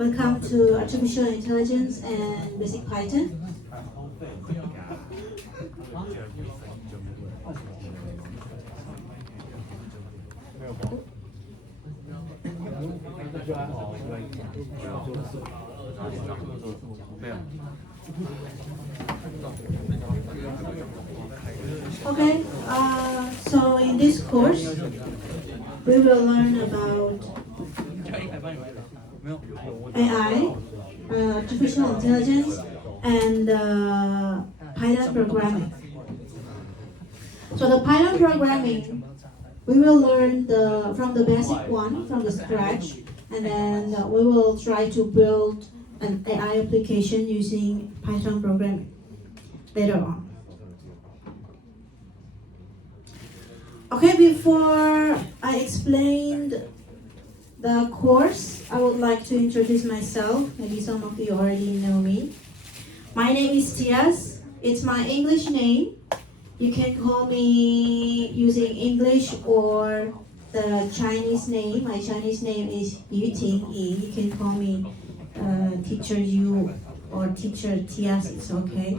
Welcome to Artificial Intelligence and Basic Python. Okay, so in this course, we will learn about AI, artificial intelligence, and Python programming. So the Python programming, we will learn from the basic one, from the scratch, and then we will try to build an AI application using Python programming later on. Okay, before I explained the course, I would like to introduce myself. Maybe some of you already know me. My name is Tias. It's my English name. You can call me using English or the Chinese name. My Chinese name is Yu Ting Yi. You can call me Teacher Yu or Teacher Tias. It's okay.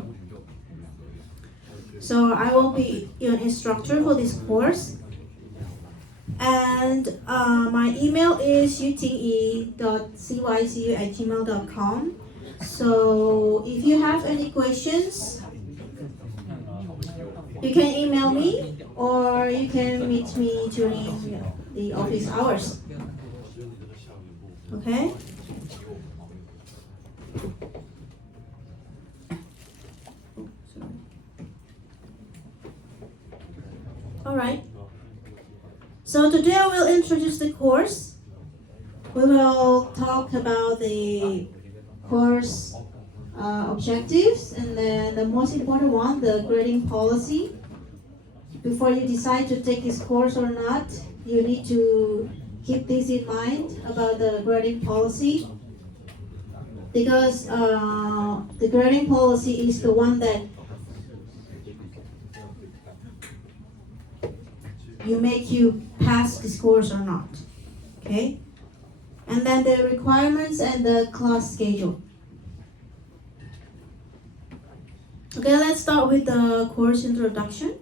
So I will be your instructor for this course. And my email is yutingyi.cycu@gmail.com. So if you have any questions, you can email me or you can meet me during the office hours. Okay? Alright. So today I will introduce the course. We will talk about the course objectives and then the most important one, the grading policy. Before you decide to take this course or not, you need to keep this in mind about the grading policy, because the grading policy is the one that make you pass this course or not. Okay? And then the requirements and the class schedule. Okay, let's start with the course introduction.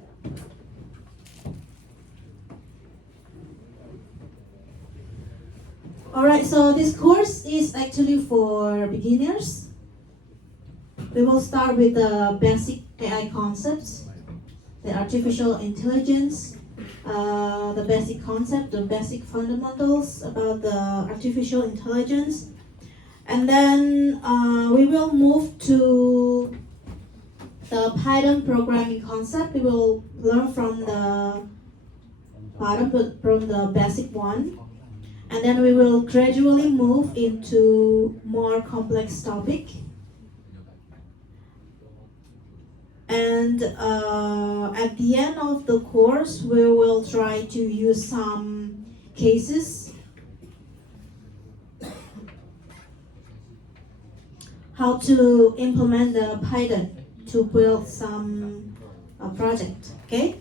Alright, so this course is actually for beginners. We will start with the basic AI concepts, the artificial intelligence, the basic concept, the basic fundamentals about the artificial intelligence. And then we will move to the Python programming concept. We will learn from the bottom, from the basic one. And then we will gradually move into more complex topic. And at the end of the course, we will try to use some cases, how to implement the Python to build some project, okay?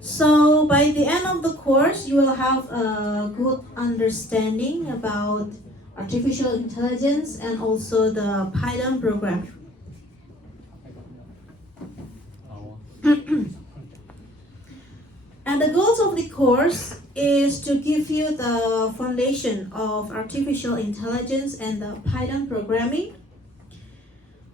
So by the end of the course, you will have a good understanding about artificial intelligence and also the Python program. And the goals of the course is to give you the foundation of artificial intelligence and the Python programming.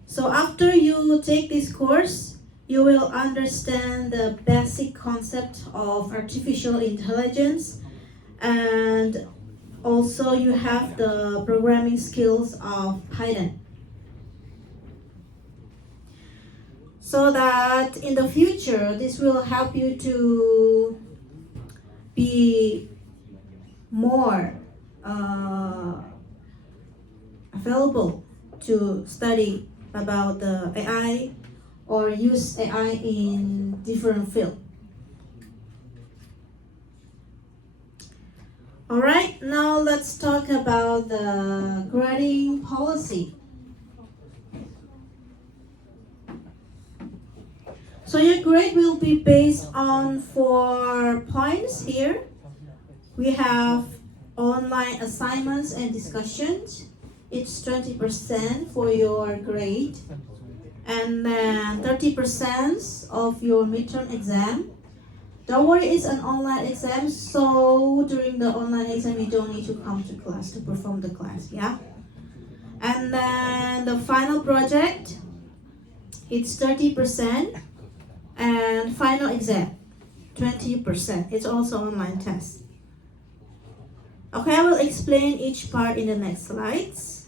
So after you take this course, you will understand the basic concept of artificial intelligence, and also you have the programming skills of Python. So that in the future, this will help you to be more available to study about the AI or use AI in different fields. Alright, now let's talk about the grading policy. So your grade will be based on 4 points here. We have online assignments and discussions. It's 20% for your grade, and then 30% of your midterm exam. Don't worry, it's an online exam, so during the online exam you don't need to come to class to perform the class, yeah? And then the final project, it's 30%, and final exam, 20%. It's also online test. Okay, I will explain each part in the next slides.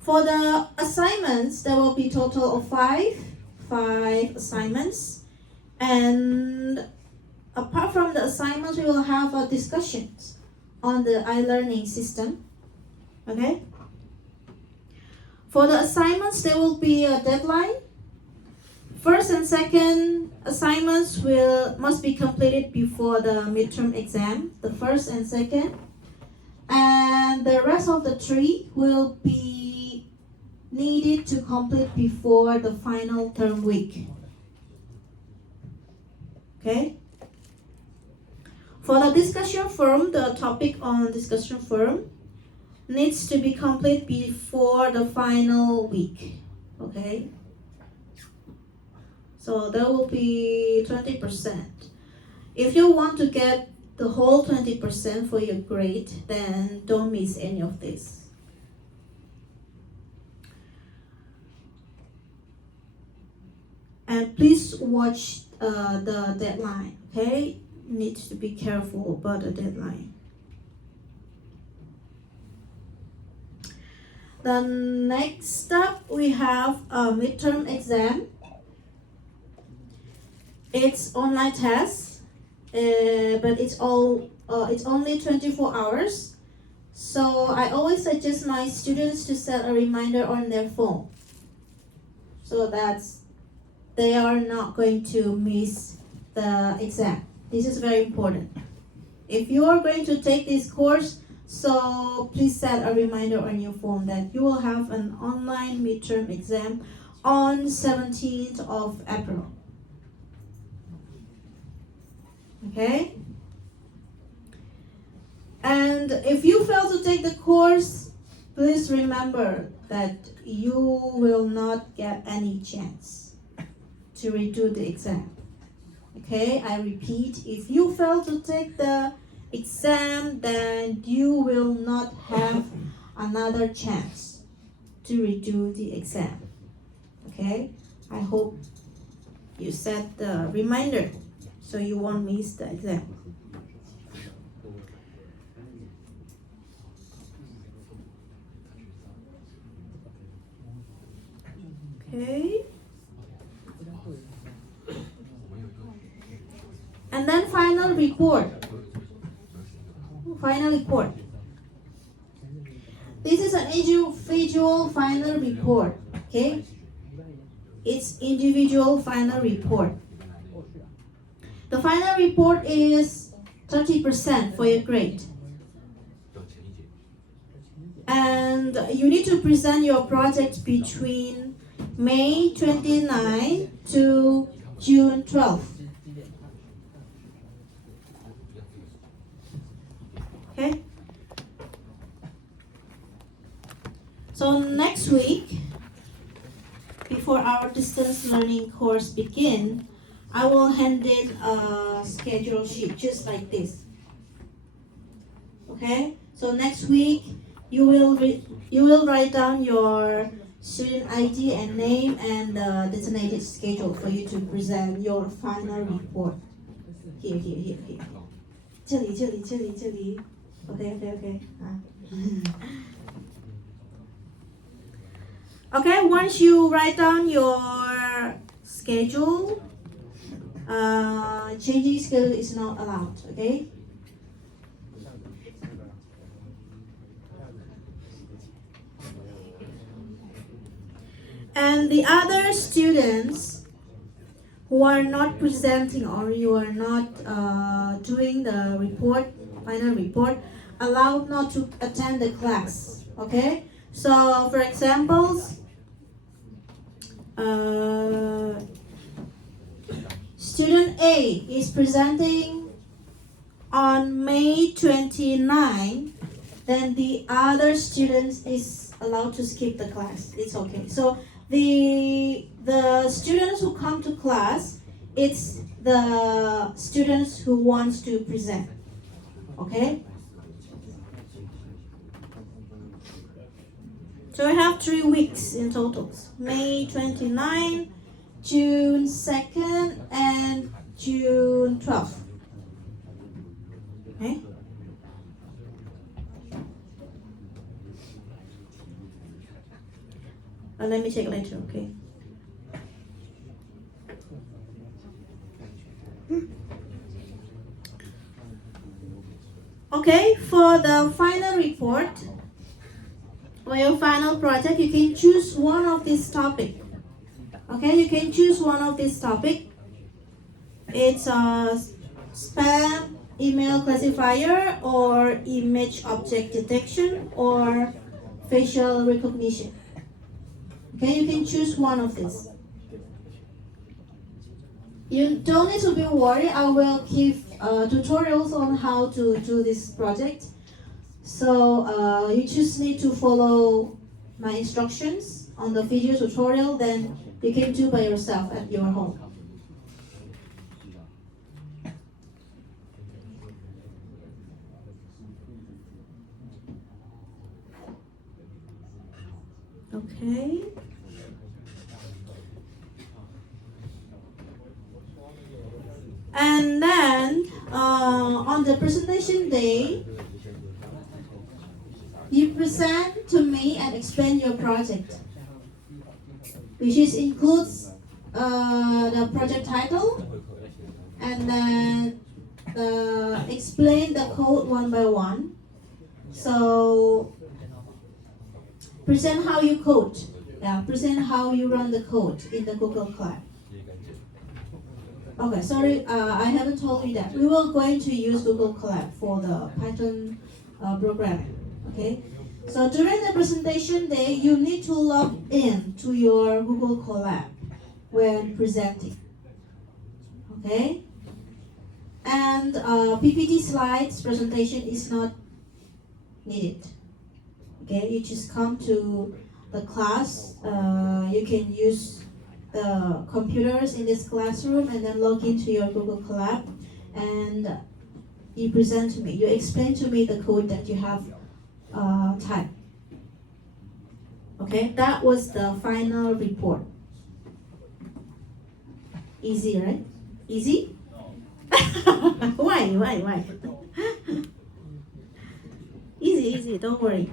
For the assignments, there will be total of five assignments. And apart from the assignments, we will have discussions on the iLearning system. Okay? For the assignments, there will be a deadline. First and second assignments must be completed before the midterm exam, the first and second. And the rest of the three will be needed to complete before the final term week. Okay? For the discussion forum, the topic on discussion forum needs to be complete before the final week. Okay? So there will be 20%. If you want to get the whole 20% for your grade, then don't miss any of this. And please watch the deadline, okay? Need to be careful about the deadline. The next step, we have a midterm exam. It's online test, but it's only 24 hours. So I always suggest my students to set a reminder on their phone, so that they are not going to miss the exam. This is very important. If you are going to take this course, so please set a reminder on your phone that you will have an online midterm exam on 17th of April. Okay? And if you fail to take the course, please remember that you will not get any chance to redo the exam. Okay, I repeat, if you fail to take the exam, then you will not have another chance to redo the exam. Okay, I hope you set the reminder so you won't miss the exam. Okay. And then final report. Final report. This is an individual final report. Okay? It's individual final report. The final report is 30% for your grade. And you need to present your project between May 29 to June 12. Okay? So next week, before our distance learning course begin, I will hand in a schedule sheet just like this. Okay? So next week, you will write down your student ID and name and the designated schedule for you to present your final report. Here. 这里. Okay. Okay, once you write down your schedule, changing schedule is not allowed, okay? And the other students who are not presenting or you are not doing the final report, allowed not to attend the class, okay? So, for example, student A is presenting on May 29, then the other students is allowed to skip the class. It's okay. So the students who come to class, it's the students who wants to present. Okay? So we have 3 weeks in total. May 29, June 2nd, and June 12th. Okay? Let me check later, okay? Okay, for the final report, for your final project, you can choose one of these topics. Okay, you can choose one of these topics. It's a spam email classifier, or image object detection, or facial recognition. Okay, you can choose one of these. You don't need to be worried. I will give tutorials on how to do this project. So you just need to follow my instructions on the video tutorial, then you can do by yourself at your home. Okay. And then on the presentation day, you present to me and explain your project, which includes the project title, and then explain the code one by one. So present how you code. Yeah, present how you run the code in the Google Cloud. Okay, sorry, I haven't told you that. We were going to use Google Colab for the Python programming, okay? So during the presentation day, you need to log in to your Google Colab when presenting, okay? And PPT slides presentation is not needed, okay? You just come to the class, you can use the computers in this classroom and then log into your Google Colab, and you present to me. You explain to me the code that you have typed. Okay, that was the final report. Easy, right? Easy? Why? Easy, don't worry.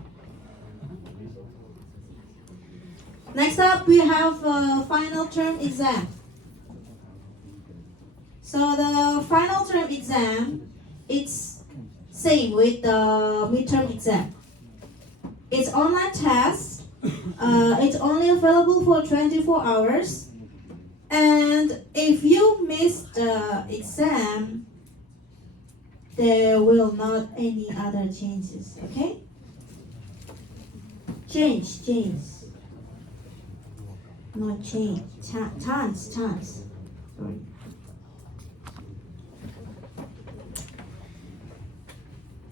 Next up, we have final term exam. So the final term exam, it's same with the midterm exam. It's online test. It's only available for 24 hours. And if you miss the exam, there will not any other changes, okay? Change. Not change. Chance. Sorry.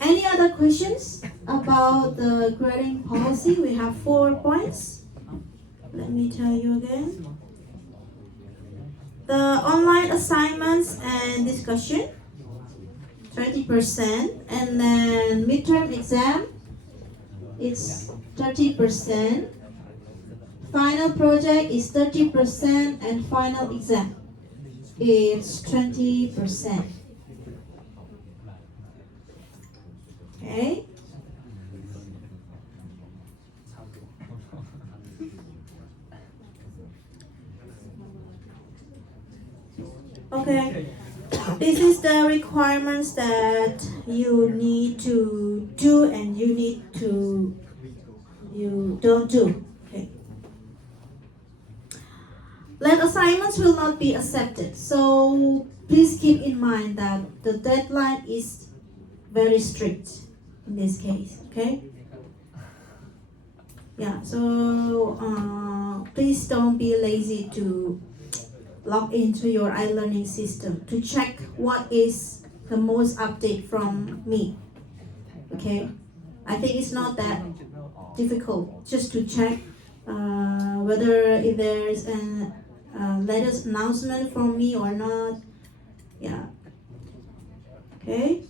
Any other questions about the grading policy? We have 4 points. Let me tell you again. The online assignments and discussion, 30%, and then midterm exam, it's 30%. Final project is 30%, and final exam, it's 20%. Okay? Okay. This is the requirements that you need to do and you don't do. Okay. Late assignments will not be accepted. So please keep in mind that the deadline is very strict in this case. Okay. Yeah. So please don't be lazy to log into your iLearning system to check what is the most update from me. Okay, I think it's not that difficult just to check whether if there's an latest announcement from me or not. Yeah. Okay.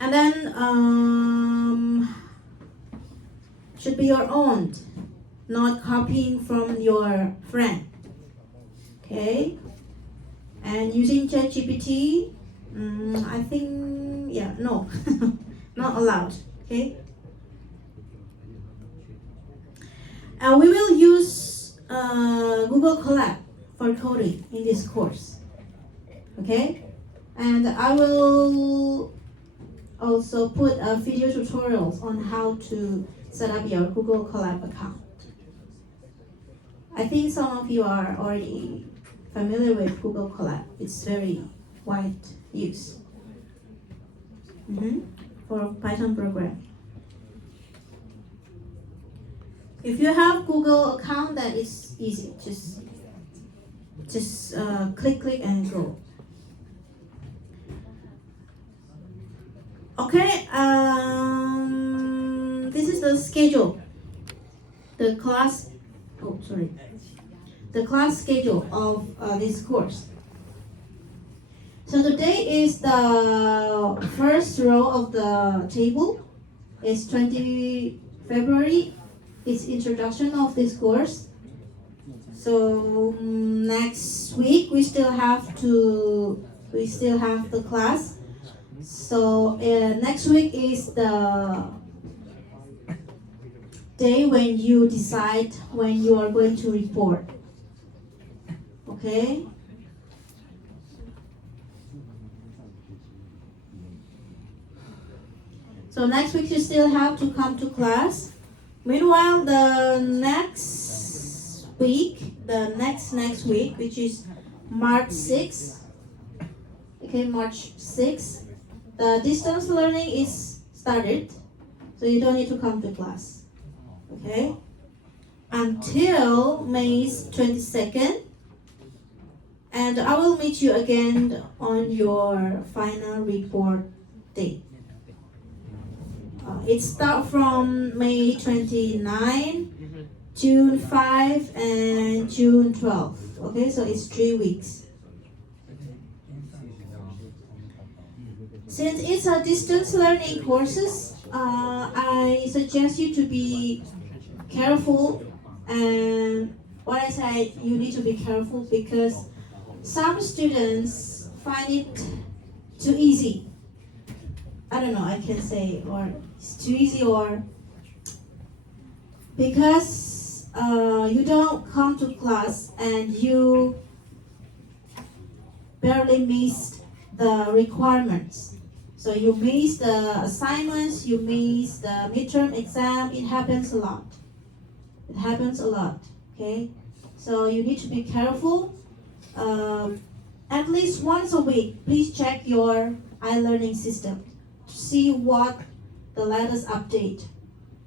And then should be your own, not copying from your friend. Okay. And using ChatGPT, I think no, not allowed. Okay. We will use Google Colab for coding in this course. Okay, and I will also put video tutorials on how to set up your Google Colab account. I think some of you are already familiar with Google Colab. It's very wide use for Python programming. If you have Google account, that is easy. Just click and go. Okay, this is the schedule. The class schedule of this course. So today is the first row of the table. It's 20 February. It's introduction of this course. So next week we still have the class. So next week is the day when you decide when you are going to report. Okay? So next week you still have to come to class. Meanwhile, the next week, which is March 6th, okay, March 6th, the distance learning is started, so you don't need to come to class, okay, until May 22nd, and I will meet you again on your final report date. It starts from May 29, June 5, and June 12. Okay, so it's 3 weeks. Since it's a distance learning courses, I suggest you to be careful. And what I say, you need to be careful because some students find it too easy. I don't know, I can say, or it's too easy, or because you don't come to class and you barely missed the requirements. So you miss the assignments, you miss the midterm exam. It happens a lot. It happens a lot, okay? So you need to be careful. At least once a week, please check your iLearning system. See what the latest update,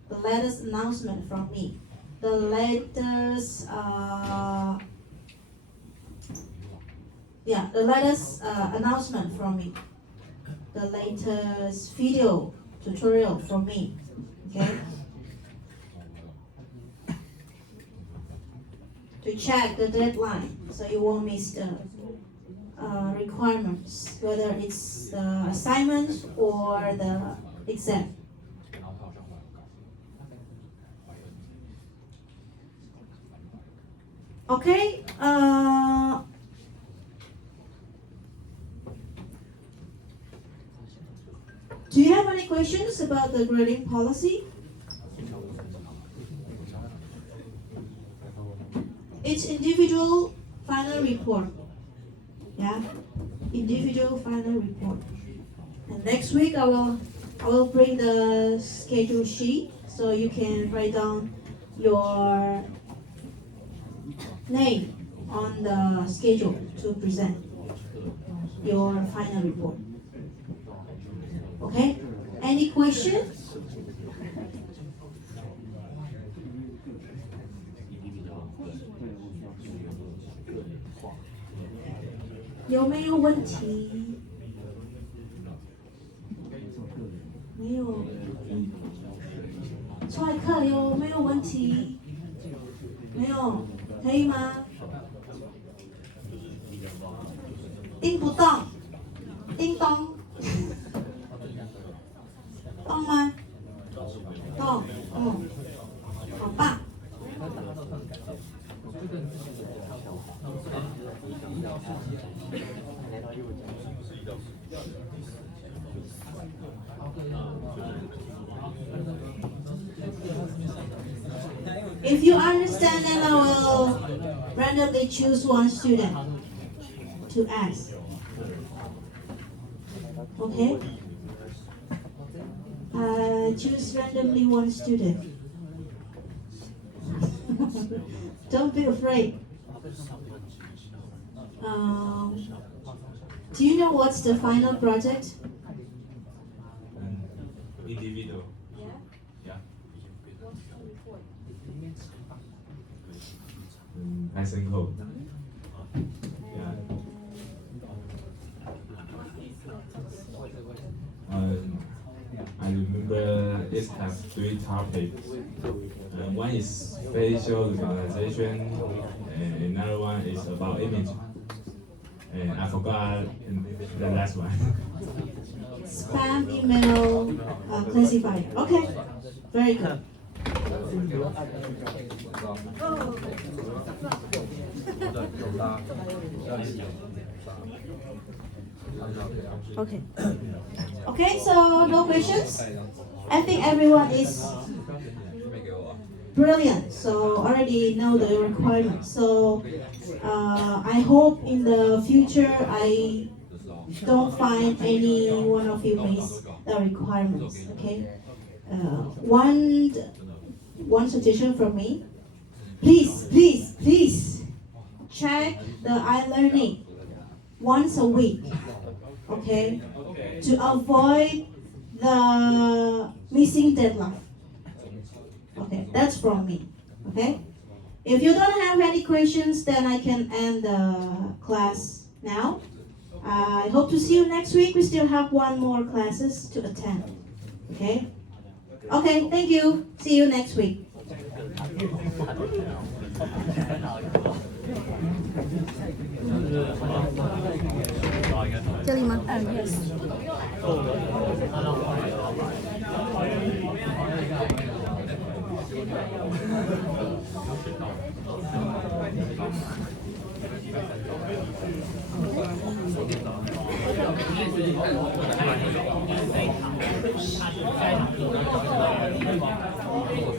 the latest announcement from me, the latest announcement from me, the latest video tutorial from me. Okay, to check the deadline so you won't miss the requirements, whether it's the assignment or the exam. Okay. Do you have any questions about the grading policy? It's individual final report. Yeah, individual final report. And next week I will bring the schedule sheet so you can write down your name on the schedule to present your final report. Okay? Any questions? 有没有问题？没有。踹课有没有问题？没有，可以吗？叮不动，叮咚，动吗？动，好棒。If you understand, then I will randomly choose one student to ask. Okay? Choose randomly one student. Don't be afraid. Do you know what's the final project? Individual. Yeah. Python code. Yeah. I remember it has 3 topics. One is facial recognition, and another one is about image. And I forgot the last one. Spam email classifier. Okay, very good. Okay. Okay, so no questions? I think everyone is brilliant, so already know the requirements. So I hope in the future I don't find any one of you miss the requirements. Okay. One suggestion from me. Please check the iLearning once a week. Okay. To avoid the missing deadline. Okay, that's from me. Okay. If you don't have any questions, then I can end the class now. I hope to see you next week. We still have one more classes to attend. Okay? Okay, thank you. See you next week. 这里吗？Yes.